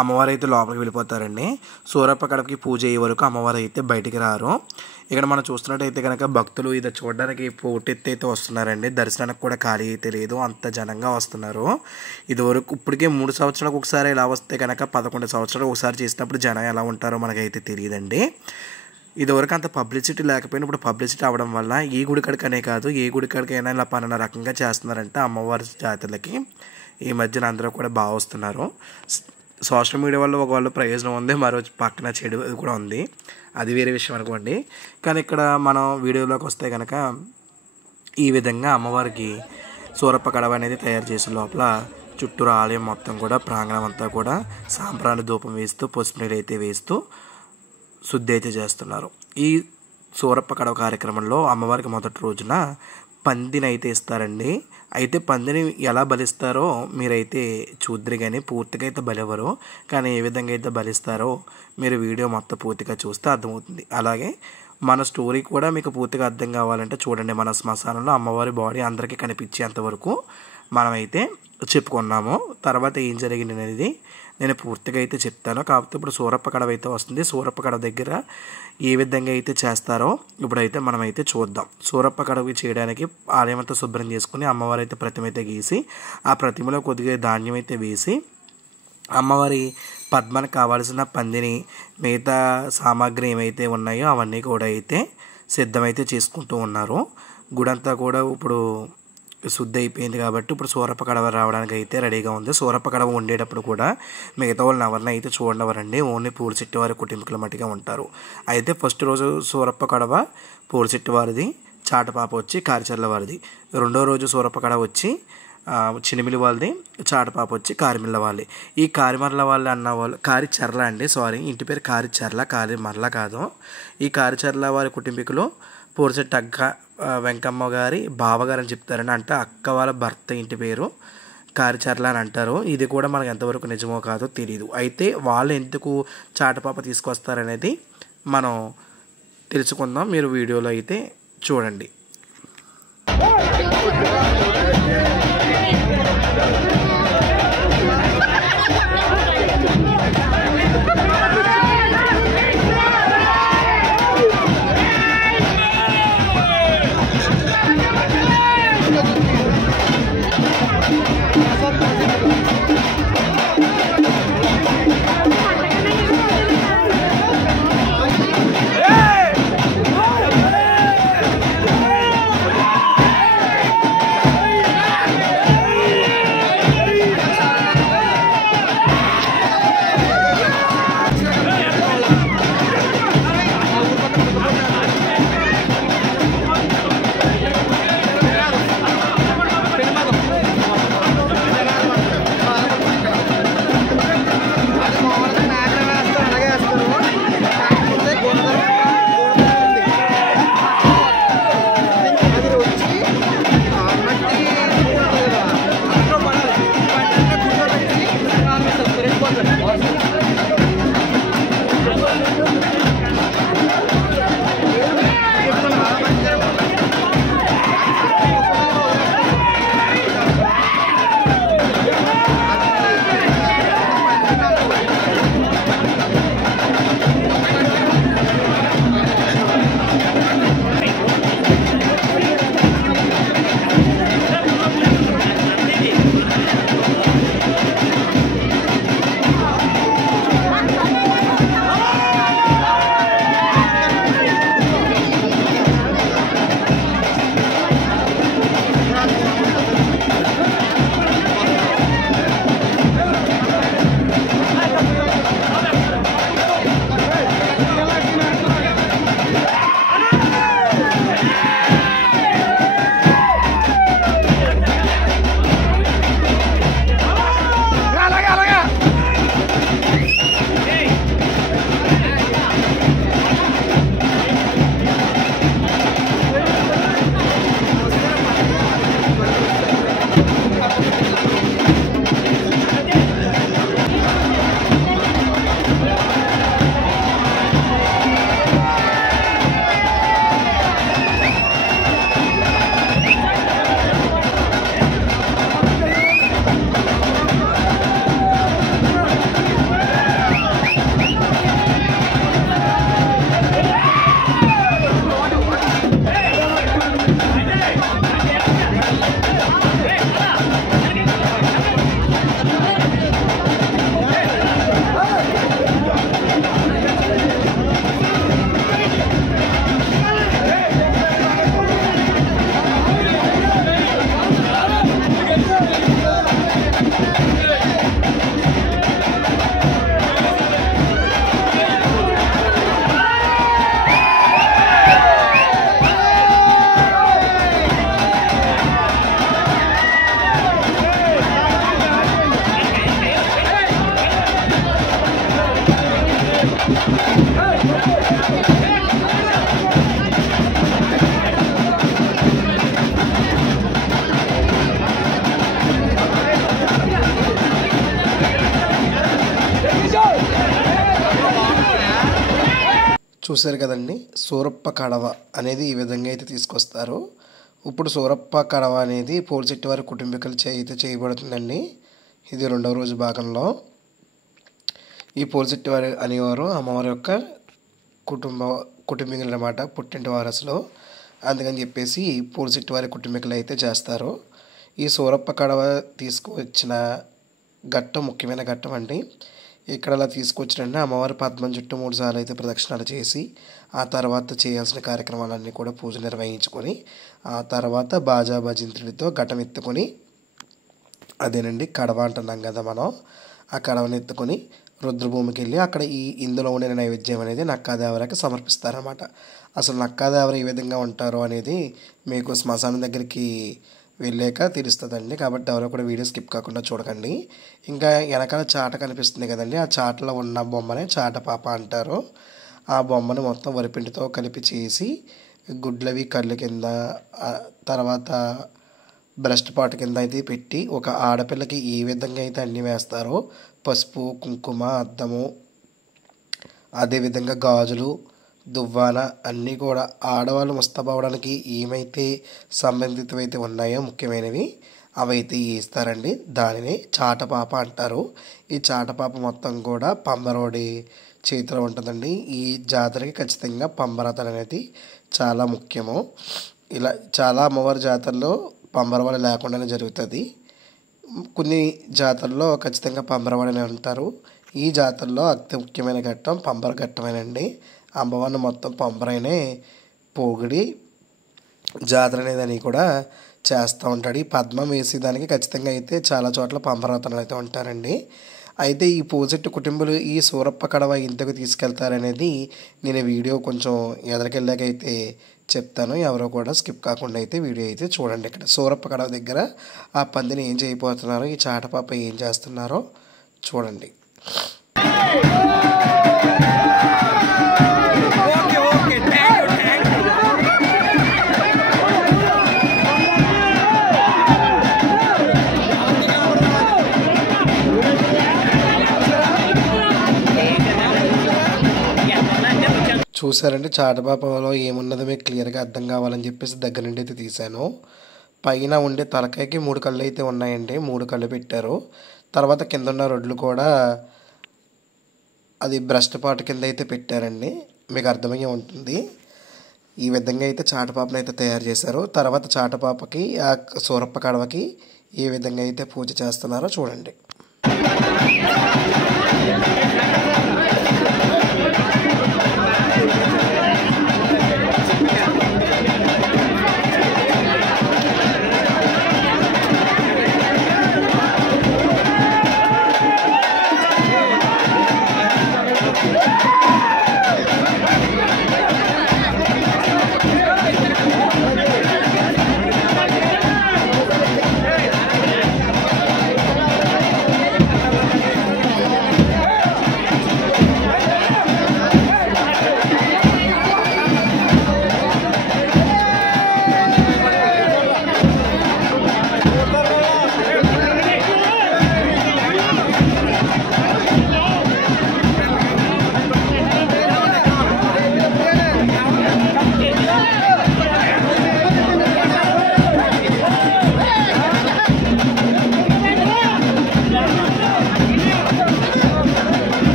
అమ్మవారు అయితే లోపలికి వెళ్ళిపోతారండి. సూరప్ప కడపకి పూజ అయ్యే వరకు అమ్మవారు అయితే బయటికి రారు. ఇక్కడ మనం చూస్తున్నట్టయితే కనుక భక్తులు ఇది చూడడానికి పోటెత్తి అయితే వస్తున్నారండి. దర్శనానికి కూడా ఖాళీ అయితే లేదు, అంత జనంగా వస్తున్నారు. ఇదివరకు ఇప్పటికే 3 సంవత్సరాలకు ఒకసారి ఇలా వస్తే కనుక 11 సంవత్సరాలకు ఒకసారి చేసినప్పుడు జనం ఎలా ఉంటారో మనకైతే తెలియదండి. ఇదివరకు అంత పబ్లిసిటీ లేకపోయినా ఇప్పుడు పబ్లిసిటీ అవ్వడం వల్ల ఈ గుడి కాడికనే కాదు ఏ గుడి కాడికైనా ఇలా పలానా రకంగా చేస్తున్నారంటే అమ్మవారి జాతరలకి ఈ మధ్యన అందరూ కూడా బాగా వస్తున్నారు. సోషల్ మీడియా వల్ల ఒకవేళ ప్రయోజనం ఉంది, మరో పక్కన చెడు కూడా ఉంది, అది వేరే విషయం అనుకోండి. కానీ ఇక్కడ మనం వీడియోలోకి వస్తే కనుక ఈ విధంగా అమ్మవారికి సూరప్ప కడవ అనేది తయారు చేసే లోపల చుట్టూరు ఆలయం మొత్తం కూడా ప్రాంగణం అంతా కూడా సాంబ్రాణి ధూపం వేస్తూ పసుపు నీళ్ళు అయితే వేస్తూ శుద్ధి అయితే చేస్తున్నారు. ఈ సూరప్ప కడవ కార్యక్రమంలో అమ్మవారికి మొదటి రోజున పందిని అయితే ఇస్తారండి. అయితే పందిని ఎలా బలిస్తారో మీరైతే చూద్దరు, కానీ పూర్తిగా అయితే బలివ్వరు. కానీ ఏ విధంగా అయితే బలిస్తారో మీరు వీడియో మొత్తం పూర్తిగా చూస్తే అర్థమవుతుంది. అలాగే మన స్టోరీ కూడా మీకు పూర్తిగా అర్థం కావాలంటే చూడండి. మన శ్మశానంలో అమ్మవారి బాడీ అందరికీ కనిపించేంతవరకు మనమైతే చెప్పుకున్నాము. తర్వాత ఏం జరిగింది అనేది నేను పూర్తిగా అయితే చెప్తాను. కాకపోతే ఇప్పుడు సూరప్ప కడవ అయితే వస్తుంది. సూరప్ప కడవ దగ్గర ఏ విధంగా అయితే చేస్తారో ఇప్పుడైతే మనమైతే చూద్దాం. సూరప్ప కడవకి చేయడానికి ఆలయం అంతా శుభ్రం చేసుకుని అమ్మవారు అయితే ప్రతిమ అయితే గీసి ఆ ప్రతిమలో కొద్దిగా ధాన్యం అయితే వేసి అమ్మవారి పద్మానికి కావాల్సిన పందిని మిగతా సామాగ్రి ఏమైతే ఉన్నాయో అవన్నీ కూడా అయితే సిద్ధమైతే చేసుకుంటూ ఉన్నారు. గుడంతా కూడా ఇప్పుడు శుద్ధి అయిపోయింది కాబట్టి ఇప్పుడు సూరప్ప కడవ రావడానికి అయితే రెడీగా ఉంది. సూరప్ప కడవ వండేటప్పుడు కూడా మిగతా వాళ్ళని ఎవరిని అయితే చూడవరండి, ఓన్లీ పూడిచెట్టి వారి కుటుంబీకుల మట్టిగా ఉంటారు. అయితే ఫస్ట్ రోజు సూరప్ప కడవ పూడిచెట్టి వారిది, చాటపాప వచ్చి కారిచర్ల వారిది. రెండో రోజు సూరప్ప కడవ వచ్చి చినిమిలి వాళ్ళది, చాటపాప వచ్చి కారిమిల్ల వాళ్ళది. ఈ కారిమర్ల వాళ్ళు అన్న వాళ్ళు కారిచర్ల అండి, సారీ ఇంటి పేరు కారిచర్ల, కారిమర్ల కాదు. ఈ కారిచర్ల వారి కుటుంబీకులు పోరుశెట్టి వెంకమ్మ గారి బావగారు అని చెప్తారండి. అంటే అక్క వాళ్ళ భర్త ఇంటి పేరు కారిచర్ల అని అంటారు. ఇది కూడా మనకు ఎంతవరకు నిజమో కాదో తెలియదు. అయితే వాళ్ళు ఎందుకు చాటపాప తీసుకొస్తారనేది మనం తెలుసుకుందాం. మీరు వీడియోలో అయితే చూడండి. చూశారు కదండి, సూరప్ప కడవ అనేది ఈ విధంగా అయితే తీసుకొస్తారు. ఇప్పుడు సూరప్ప కడవ అనేది పోలిశెట్టి వారి కుటుంబీకుల అయితే చేయబడుతుందండి. ఇది 2వ రోజు భాగంలో. ఈ పోలిశెట్టి వారి అనేవారు అమ్మవారి యొక్క కుటుంబీకులు అన్నమాట, పుట్టింటి వారసులు. అందుకని చెప్పేసి పోలిశెట్టి వారి కుటుంబీకులు అయితే చేస్తారు. ఈ సూరప్ప కడవ తీసుకువచ్చిన ఘట్టం ముఖ్యమైన ఘట్టం అండి. ఇక్కడ అలా తీసుకొచ్చినండి అమ్మవారి పద్మం చుట్టూ 3 సార్లు అయితే ప్రదక్షిణాలు చేసి, ఆ తర్వాత చేయాల్సిన కార్యక్రమాలన్నీ కూడా పూజలు నిర్వహించుకొని, ఆ తర్వాత బాజా భజంత్రులతో ఘటం ఎత్తుకొని, అదేనండి కడవ అంటున్నాం కదా మనం, ఆ కడవని ఎత్తుకొని రుద్రభూమికి వెళ్ళి అక్కడ ఇందులో ఉండే నైవేద్యం అనేది నక్కాదేవరికి సమర్పిస్తారన్నమాట. అసలు నక్కాదేవర ఏ విధంగా ఉంటారో అనేది మీకు శ్మశానం దగ్గరికి వెళ్ళాక తెలుస్తుందండి. కాబట్టి ఎవరో కూడా వీడియో స్కిప్ కాకుండా చూడకండి. ఇంకా వెనకాల చాట కనిపిస్తుంది కదండి, ఆ చాటలో ఉన్న బొమ్మనే చాట పాప అంటారు. ఆ బొమ్మను మొత్తం వరిపిండితో కలిపి చేసి గుడ్లవి కళ్ళు కింద, తర్వాత బ్రెస్ట్ పార్ట్ కింద అయితే పెట్టి, ఒక ఆడపిల్లకి ఏ విధంగా అయితే అన్నీ వేస్తారో పసుపు, కుంకుమ, అద్దము, అదేవిధంగా గాజులు, దువ్వాన అన్నీ కూడా ఆడవాళ్ళు ముస్తాబవడానికి ఏమైతే సంబంధితమైతే ఉన్నాయో ముఖ్యమైనవి అవైతే ఇస్తారండి. దానిని చాటపాప అంటారు. ఈ చాటపాప మొత్తం కూడా పంబరోడి చేతిలో ఉంటుందండి. ఈ జాతరకి ఖచ్చితంగా పంబరాతలు అనేది చాలా ముఖ్యము. ఇలా చాలా అమ్మవారి జాతరలో పంబరవాడ లేకుండానే జరుగుతుంది. కొన్ని జాతరలో ఖచ్చితంగా పంబరవాడని అంటారు. ఈ జాతరలో అతి ముఖ్యమైన ఘట్టం పంబర ఘట్టమేనండి. అమ్మవారిని మొత్తం పంబరైనే పోగిడి జాతర అనేదని కూడా చేస్తూ ఉంటాడు. ఈ పద్మం వేసేదానికి ఖచ్చితంగా అయితే చాలా చోట్ల పంబరాతలు అయితే ఉంటారండి. అయితే ఈ పూజెట్టు కుటుంబాలు ఈ సూరప్ప కడవ ఇంతకు తీసుకెళ్తారనేది నేను వీడియో కొంచెం ఎదరికెళ్ళాకైతే చెప్తాను. ఎవరో కూడా స్కిప్ కాకుండా అయితే వీడియో అయితే చూడండి. ఇక్కడ సూరప్ప కడవ దగ్గర ఆ పందిని ఏం చేయబోతున్నారో, ఈ చాటపాప ఏం చేస్తున్నారో చూడండి. చూసారండి, చాటపాపలో ఏమున్నదో మీకు క్లియర్గా అర్థం కావాలని చెప్పేసి దగ్గర నుండి అయితే తీశాను. పైన ఉండే తలకాయకి 3 కళ్ళు అయితే ఉన్నాయండి, 3 కళ్ళు పెట్టారు. తర్వాత కింద ఉన్న రొడ్లు కూడా అది బ్రెస్ట్ పార్ట్ కింద అయితే పెట్టారండి. మీకు అర్థమయ్యే ఉంటుంది. ఈ విధంగా అయితే చాటపాపను అయితే తయారు చేశారు. తర్వాత చాటపాపకి ఆ సూరప్ప కడవకి ఏ విధంగా అయితే పూజ చేస్తున్నారో చూడండి.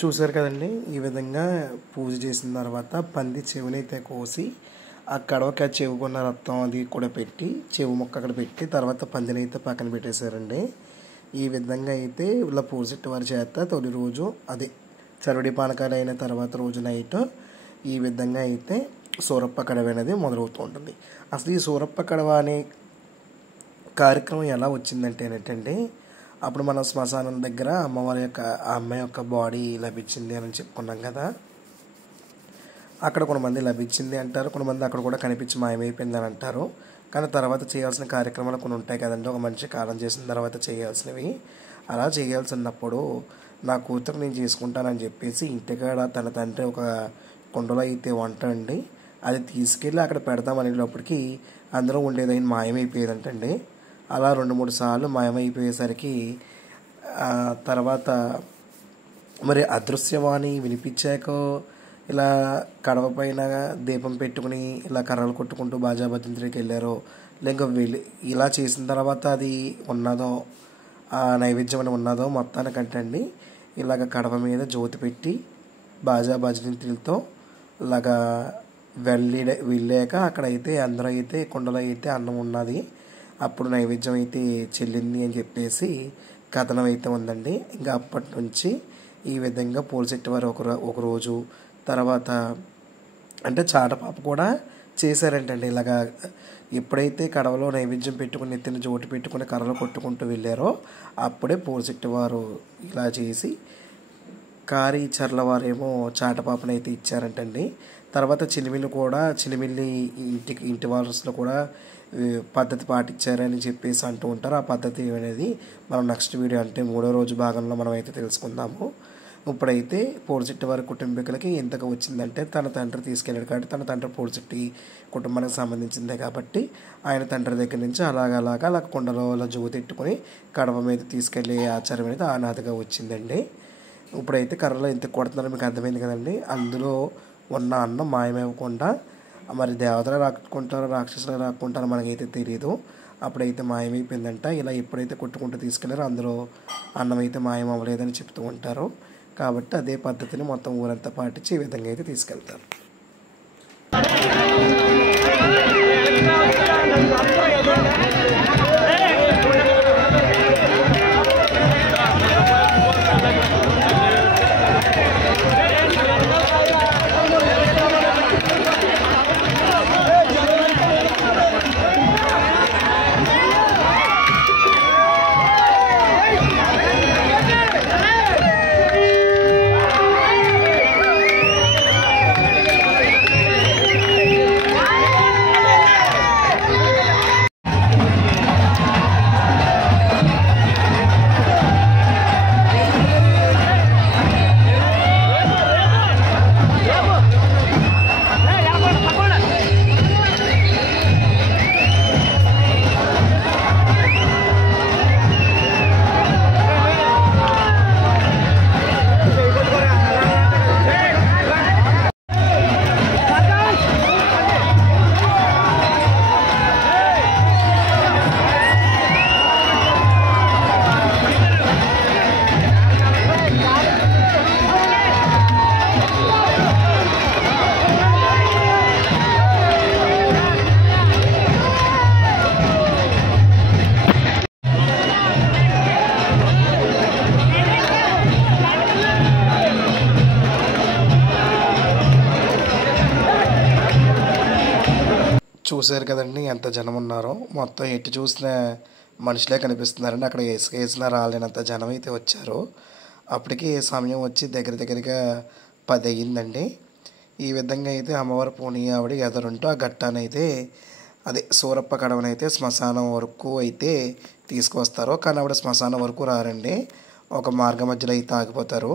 చూసారు కదండి. ఈ విధంగా పూజ చేసిన తర్వాత పంది చెవునైతే కోసి ఆ కడవకి ఆ చెవుకున్న రక్తం అది కూడా పెట్టి చెవు మొక్క అక్కడ పెట్టి తర్వాత పందిని అయితే పక్కన పెట్టేశారండి. ఈ విధంగా అయితే ఇలా పూజెట్టి వారి చేత తొలి రోజు అదే చరవడి పానకాలు అయిన తర్వాత రోజు నైట్ ఈ విధంగా అయితే సూరప్ప కడవ అనేది మొదలవుతూ ఉంటుంది. అసలు ఈ సూరప్ప కడవ అనే కార్యక్రమం ఎలా వచ్చిందంటే ఏంటంటే, అప్పుడు మనం శ్మశానం దగ్గర అమ్మవారి యొక్క ఆ అమ్మాయి యొక్క బాడీ లభించింది అని చెప్పుకున్నాం కదా. అక్కడ కొంతమంది లభించింది అంటారు, కొంతమంది అక్కడ కూడా కనిపించి మాయమైపోయింది అని అంటారు. కానీ తర్వాత చేయాల్సిన కార్యక్రమాలు కొన్ని ఉంటాయి కదండి, ఒక మనిషి కాలం చేసిన తర్వాత చేయాల్సినవి. అలా చేయాల్సినప్పుడు నా కూతురు నేను చేసుకుంటానని చెప్పేసి ఇంటికాడ తన తండ్రి ఒక కుండలో అయితే వంట అండి అది తీసుకెళ్ళి అక్కడ పెడదామనేటప్పటికి అందులో ఉండేదైనా మాయమైపోయేదంటండి. అలా 2-3 సార్లు మాయమైపోయేసరికి తర్వాత మరి అదృశ్యవాణి వినిపించాక ఇలా కడవ పైన దీపం పెట్టుకుని ఇలా కర్రలు కొట్టుకుంటూ బాజాభద్రంకి వెళ్ళారో, లేక ఇలా చేసిన తర్వాత అది ఉన్నదో ఆ నైవేద్యం అని ఉన్నదో మొత్తానికంటే అండి ఇలాగ కడవ మీద జ్యోతి పెట్టి బాజాభద్రంతో ఇలాగా వెళ్ళాక అక్కడైతే అందరూ అయితే కుండలో అయితే అన్నం ఉన్నది, అప్పుడు నైవేద్యం అయితే చెల్లింది అని చెప్పేసి కథనం అయితే ఉందండి. ఇంకా అప్పటి నుంచి ఈ విధంగా పూలచెట్టివారు ఒకరోజు తర్వాత అంటే చాటపాప కూడా చేశారంటండి. ఇలాగా ఎప్పుడైతే కడవలో నైవేద్యం పెట్టుకుని నెత్తిన జోటి పెట్టుకుని కర్రలు కొట్టుకుంటూ వెళ్ళారో అప్పుడే పూలశెట్టి వారు ఇలా చేసి కారీ చర్ల వారేమో చాటపాపనైతే ఇచ్చారంటండి. తర్వాత చిలిమిల్లి ఇంటి వారసులు కూడా పద్ధతి పాటించారని చెప్పేసి అంటూ ఉంటారు. ఆ పద్ధతి అనేది మనం నెక్స్ట్ వీడియో అంటే 3వ రోజు భాగంలో మనం అయితే తెలుసుకుందాము. ఇప్పుడైతే పూలశెట్టి వారి కుటుంబీకులకి ఎంతగా వచ్చిందంటే తన తండ్రి తీసుకెళ్ళాడు కాబట్టి తన తండ్రి పూలశెట్టి కుటుంబానికి సంబంధించిందే కాబట్టి ఆయన తండ్రి దగ్గర నుంచి అలా కుండలో అలా జోతెట్టుకొని కడవ మీద తీసుకెళ్ళే ఆచారం అనేది ఆనాదిగా వచ్చిందండి. ఇప్పుడైతే కర్రలో ఎంత కొడుతున్నారో మీకు అర్థమైంది కదండి. అందులో ఉన్న అన్నం మాయమైవ్వకుండా మరి దేవతలు రాకుంటారో రాక్షసులు రాకుంటారో మనకైతే తెలియదు. అప్పుడైతే మాయమైపోయిందంట. ఇలా ఎప్పుడైతే కొట్టుకుంటూ తీసుకెళ్లారో అందులో అన్నం అయితే మాయం అవ్వలేదని చెప్తూ ఉంటారు. కాబట్టి అదే పద్ధతిని మొత్తం ఊరంతా పాటించి ఈ విధంగా అయితే తీసుకెళ్తారు. చూశారు కదండి ఎంత జనం ఉన్నారో. మొత్తం ఎటు చూసిన మనుషులే కనిపిస్తున్నారండి. అక్కడ వేసిన రాలేనంత జనం అయితే వచ్చారు. అప్పటికి సమయం వచ్చి దగ్గరగా 10 అయ్యిందండి. ఈ విధంగా అయితే అమ్మవారు పోనీ ఆవిడ ఎదరుంటూ ఆ ఘట్టానైతే అదే సూరప్ప కడవనైతే శ్మశానం వరకు అయితే తీసుకొస్తారు. కానీ ఆవిడ శ్మశానం వరకు రారండి, ఒక మార్గ మధ్యలో అయితే ఆగిపోతారు.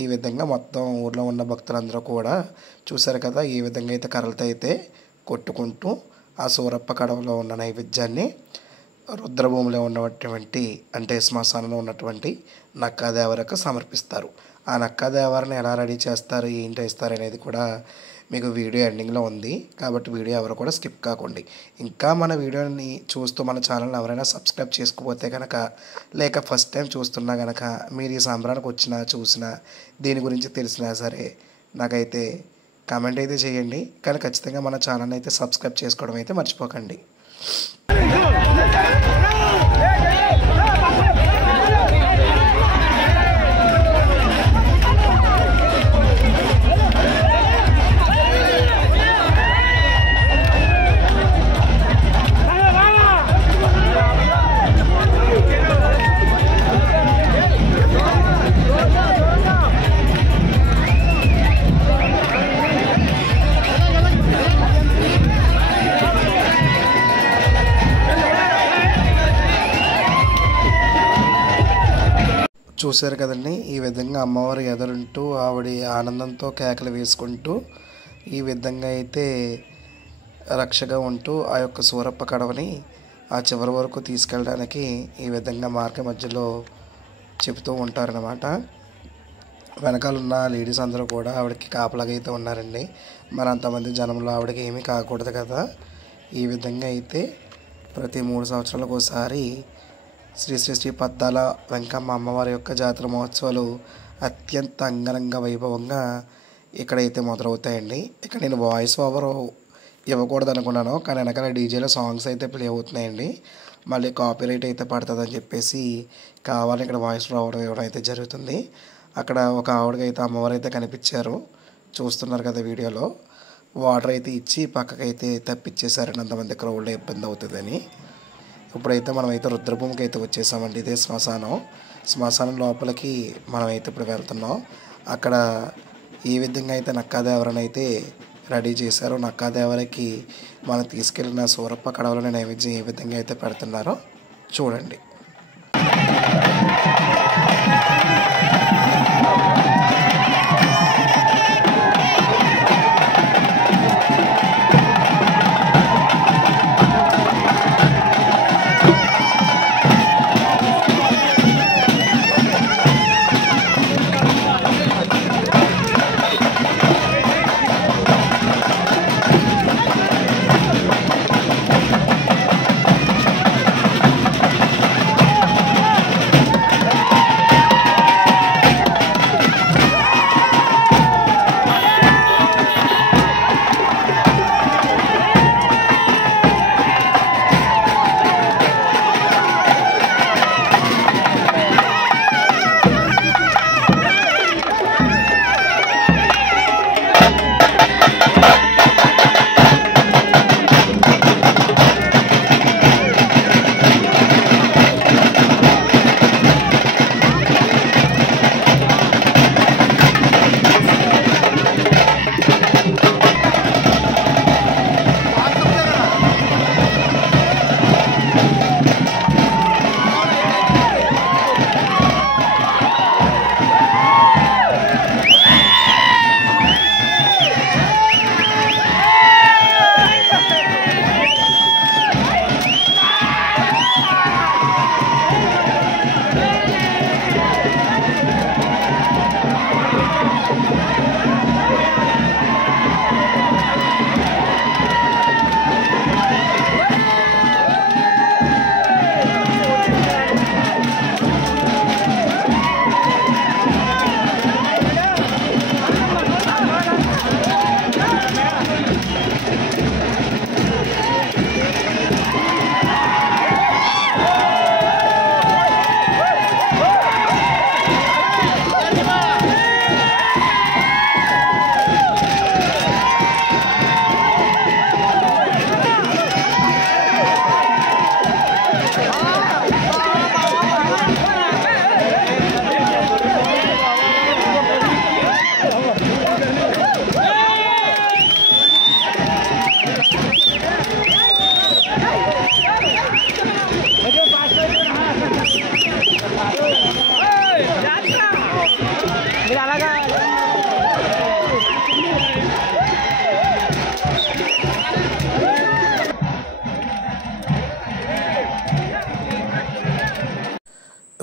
ఈ విధంగా మొత్తం ఊర్లో ఉన్న భక్తులందరూ కూడా చూశారు కదా ఈ విధంగా అయితే కర్రలతో అయితే కొట్టుకుంటూ ఆ సూరప్ప కడవలో ఉన్న నైవేద్యాన్ని రుద్రభూమిలో ఉన్నటువంటి అంటే శ్మశానంలో ఉన్నటువంటి నక్కాదేవరకు సమర్పిస్తారు. ఆ నక్కాదేవరని ఎలా రెడీ చేస్తారు ఏంటి ఇస్తారు అనేది కూడా మీకు వీడియో ఎండింగ్లో ఉంది కాబట్టి వీడియో ఎవరు కూడా స్కిప్ కాకండి. ఇంకా మన వీడియోని చూస్తూ మన ఛానల్ని ఎవరైనా సబ్స్క్రైబ్ చేసుకోకపోతే కనుక లేక ఫస్ట్ టైం చూస్తున్నా కనుక మీరు ఈ సంబరానికి వచ్చినా చూసినా దీని గురించి తెలిసినా సరే నాకైతే కామెంట్ అయితే చేయండి. కానీ ఖచ్చితంగా మన ఛానల్ని అయితే సబ్స్క్రైబ్ చేసుకోవడం అయితే మర్చిపోకండి. చూశారు కదండి ఈ విధంగా అమ్మవారు ఎదురుంటూ ఆవిడ ఆనందంతో కేకలు వేసుకుంటూ ఈ విధంగా అయితే రక్షగా ఉంటూ ఆ యొక్క సూరప్ప కడవని ఆ చివరి వరకు తీసుకెళ్ళడానికి ఈ విధంగా మార్గ మధ్యలో చెబుతూ ఉంటారనమాట. వెనకాలన్న లేడీస్ అందరూ కూడా ఆవిడకి కాపలాగా అయితే ఉన్నారండి. మరి అంతమంది జనంలో ఆవిడకి ఏమీ కాకూడదు కదా. ఈ విధంగా అయితే ప్రతి 3 సంవత్సరాలకు ఒకసారి శ్రీ పద్దాల వెంకమ్మ అమ్మవారి యొక్క జాతర మహోత్సవాలు అత్యంత అంగరంగ వైభవంగా ఇక్కడైతే మొదలవుతాయండి. ఇక్కడ నేను వాయిస్ ఓవర్ ఇవ్వకూడదు అనుకున్నాను, కానీ వెనకాల డీజేలో సాంగ్స్ అయితే ప్లే అవుతున్నాయండి. మళ్ళీ కాపీరైట్ అయితే పడుతుందని చెప్పేసి కావాలని ఇక్కడ వాయిస్ ఓవర్ ఇవ్వడం అయితే జరుగుతుంది. అక్కడ ఒక ఆవిడకి అయితే అమ్మవారు అయితే కనిపించారు, చూస్తున్నారు కదా వీడియోలో. వాటర్ అయితే ఇచ్చి పక్కకైతే తప్పించేశారండి, అంతమంది క్రౌడ్లో ఇబ్బంది అవుతుందని. ఇప్పుడైతే మనమైతే రుద్రభూమికి అయితే వచ్చేసామండి. ఇదే శ్మశానం లోపలికి మనమైతే ఇప్పుడు వెళ్తున్నాం. అక్కడ ఏ విధంగా అయితే నక్కాదేవరని అయితే రెడీ చేశారో, నక్కాదేవరకి మనం తీసుకెళ్ళిన సూరప్ప కడవలోని నైవేద్యం ఏ విధంగా అయితే పెడుతున్నారో చూడండి.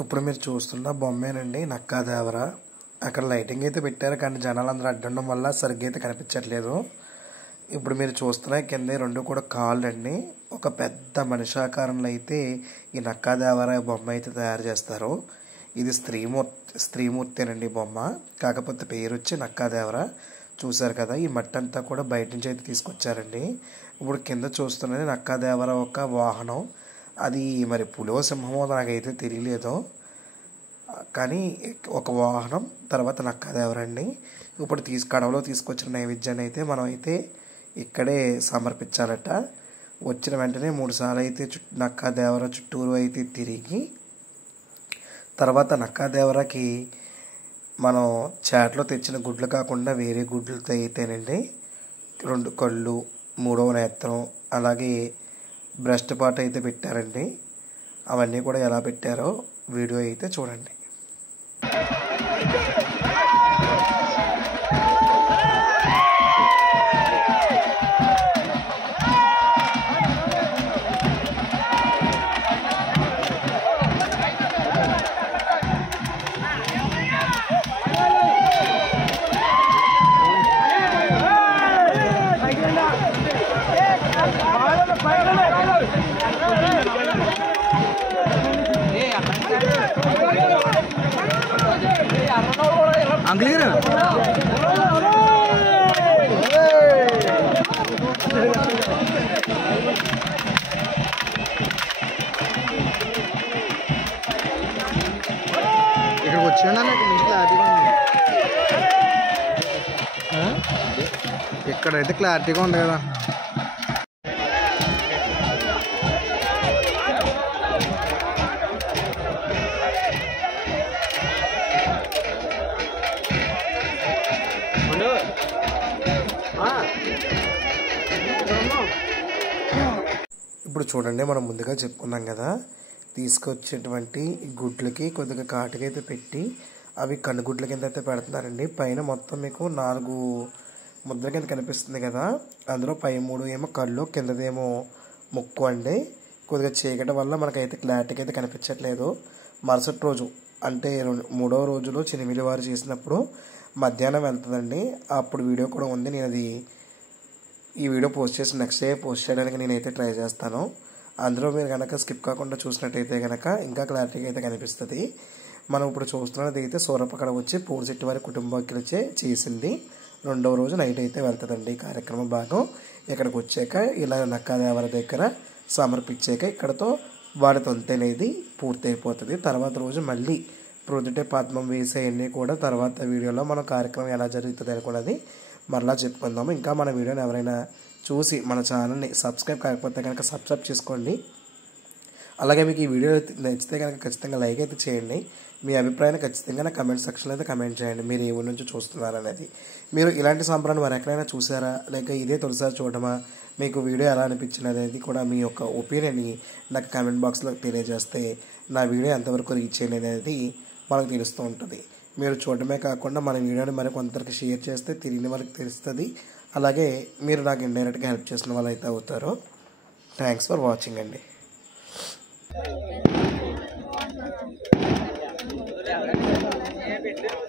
ఇప్పుడు మీరు చూస్తున్న బొమ్మేనండి నక్కాదేవర. అక్కడ లైటింగ్ అయితే పెట్టారు, కానీ జనాలందరూ అడ్డండం వల్ల సరిగ్గా అయితే కనిపించట్లేదు. ఇప్పుడు మీరు చూస్తున్న కింద రెండు కూడా కాళ్ళు అండి. ఒక పెద్ద మనిషాకారంలో అయితే ఈ నక్కాదేవర బొమ్మ అయితే తయారు చేస్తారు. ఇది స్త్రీమూర్తేనండి బొమ్మ, కాకపోతే పేరు వచ్చి నక్కాదేవర. చూసారు కదా, ఈ మట్టి అంతా కూడా బయట నుంచి అయితే తీసుకొచ్చారండి. ఇప్పుడు కింద చూస్తున్నది నక్కాదేవర ఒక వాహనం. అది మరి పులో సింహమో నాకైతే తెలియలేదు, కానీ ఒక వాహనం. తర్వాత నక్కాదేవరండి. ఇప్పుడు కడవలో తీసుకొచ్చిన నైవేద్యాన్ని అయితే మనం అయితే ఇక్కడే సమర్పించాలట. వచ్చిన వెంటనే 3 సార్లు అయితే నక్కాదేవర చుట్టూరు అయితే తిరిగి, తర్వాత నక్కాదేవరకి మనం చాట్లో తెచ్చిన గుడ్లు కాకుండా వేరే గుడ్లతో అయితేనండి 2 కళ్ళు, 3వ నేత్రం, అలాగే బ్రెస్ట్ పార్ట్ అయితే పెట్టారండి. అవన్నీ కూడా ఎలా పెట్టారో వీడియో అయితే చూడండి. ఇక్కడికి వచ్చాను నాకు ఇక్కడైతే క్లారిటీగా ఉంది కదా. ఇప్పుడు చూడండి, మనం ముందుగా చెప్పుకున్నాం కదా, తీసుకొచ్చేటువంటి గుడ్లకి కొద్దిగా కాటుకైతే పెట్టి అవి కన్నుగుడ్ల కింద అయితే పెడుతున్నారండి. పైన మొత్తం మీకు 4 ముద్ర కింద కనిపిస్తుంది కదా, అందులో పై 3 ఏమో కళ్ళు, కిందదేమో ముక్కు అండి. కొద్దిగా చీకటి వల్ల మనకైతే క్లారిటీకి అయితే కనిపించట్లేదు. మరుసటి రోజు అంటే 3వ రోజులో చినిమిలి వారు చేసినప్పుడు మధ్యాహ్నం వెళ్తుందండి. అప్పుడు వీడియో కూడా ఉంది. నేను అది ఈ వీడియో పోస్ట్ చేసి నెక్స్ట్ డే పోస్ట్ చేయడానికి నేనైతే ట్రై చేస్తాను. అందులో మీరు కనుక స్కిప్ కాకుండా చూసినట్టయితే కనుక ఇంకా క్లారిటీగా అయితే కనిపిస్తుంది. మనం ఇప్పుడు చూస్తున్నది అయితే సూరపక్కడ వచ్చి పూడిశెట్టి వారి కుటుంబీకులచే చేసింది. 2వ రోజు నైట్ అయితే వెళ్తుందండి ఈ కార్యక్రమ భాగం. ఇక్కడికి వచ్చాక ఇలా నక్కాదేవర దగ్గర సమర్పించాక ఇక్కడతో వాడి తొంత అనేది పూర్తి అయిపోతుంది. తర్వాత రోజు మళ్ళీ ప్రొద్దుటే పద్మం వేసేవన్నీ కూడా తర్వాత వీడియోలో మన కార్యక్రమం ఎలా జరుగుతుంది అనుకున్నది మరలా చెప్పుకుందాము. ఇంకా మన వీడియోని ఎవరైనా చూసి మన ఛానల్ని సబ్స్క్రైబ్ కాకపోతే కనుక సబ్స్క్రైబ్ చేసుకోండి. అలాగే మీకు ఈ వీడియో నచ్చితే కనుక ఖచ్చితంగా లైక్ అయితే చేయండి. మీ అభిప్రాయాన్ని ఖచ్చితంగా నా కమెంట్ సెక్షన్లో అయితే కమెంట్ చేయండి. మీరు ఏ ఊరి నుంచి చూస్తున్నారు అనేది. మీరు ఇలాంటి సంబరాన్ని మరి ఎక్కడైనా చూసారా, లేక ఇదే తొలిసారి చూడమా, మీకు వీడియో ఎలా అనిపించింది అనేది కూడా మీ యొక్క ఒపీనియన్ని నాకు కమెంట్ బాక్స్లో తెలియజేస్తే నా వీడియో ఎంతవరకు రీచ్ అయ్యింది అనేది మనకు తెలుస్తూ ఉంటుంది. మీరు చూడటమే కాకుండా మన వీడియోని మరి కొందరికి షేర్ చేస్తే తిరిగిన వరకు తెలుస్తుంది. అలాగే మీరు నాకు ఇండైరెక్ట్గా హెల్ప్ చేసిన వాళ్ళు అయితే అవుతారు. థ్యాంక్స్ ఫర్ వాచింగ్ అండి. పెట్టు